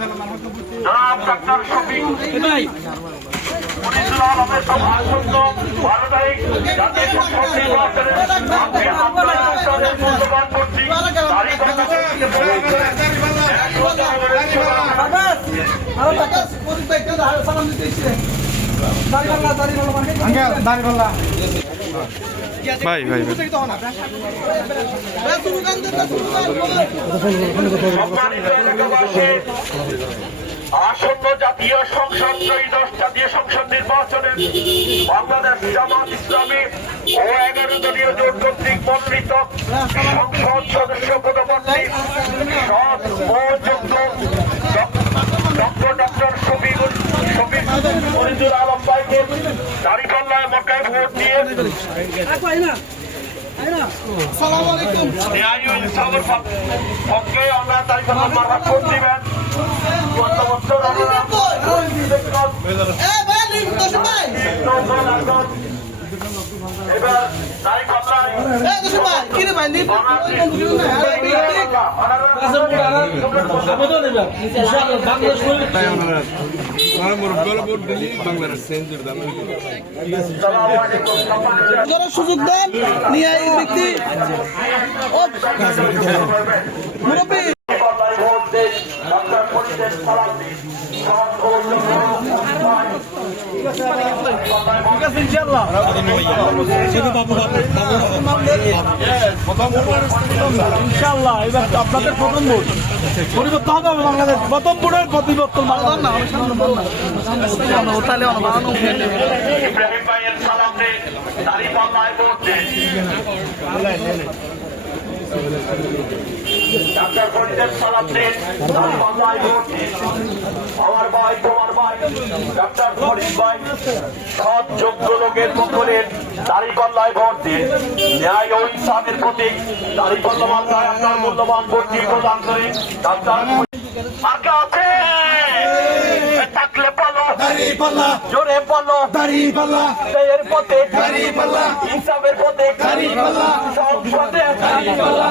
জনাব ডাক্তার শফিক মনিরুল আলমের ভাষণ 12 তারিখ জাতীয় সংসদ নির্বাচনের আজকে আপনাদের মূল্যবান ভোটটি তারিখ ভাই ভাই আসন্ন জাতীয় সংসদ ত্রয়োদশ জাতীয় সংসদ নির্বাচনে বাংলাদেশ জামাত ইসলামী ও 11 দলীয় জোট কর্তৃক মনোনীত সংসদ সদস্য পদপ্রার্থী সৎ ও যোগ্য ডক্টর শফিক মনিরুল আলম ভাইকে দাঁড়িপাল্লায় মক্কায় ভোট দিয়ে পক্ষে আমরা দাঁড়িপাল্লার মার্কা ভোট দিবেন। গত বছর এবার সুযোগ দেন নিয়ে এই ব্যক্তি মুরব্বী ইনশাআল্লাহ এবার আপনাদের প্রথম ভোট পরিবর্তন হবে বাংলাদেশ প্রথম ভোটের পরিবর্তন তাহলে ইব্রাহিম ভাইয়ের সালামে দাঁড়িপাল্লায় ভোট দেন। ডাক্তার ফরিদের সালাম দেন, দাঁড়িপাল্লায় ভোট দেন। আমার ভাই তোমার ভাই ডাক্তার ফরিদ ভাই সৎ যোগ্য লোকের পক্ষে দাঁড়িপাল্লায় ভোট দিন। ন্যায় ও ইনসাফের প্রতীক দাঁড়িপাল্লা মার্কায় আপনার মূল্যবান ভোটটি প্রদান করেন। ডাক্তার মার্কা আছে থাকলে বলো দাঁড়িপাল্লা জোরে বলো দাঁড়িপাল্লা এর পথে দাঁড়িপাল্লা ইনসাফের পথে দাঁড়িপাল্লা সংসদে দাঁড়িপাল্লা।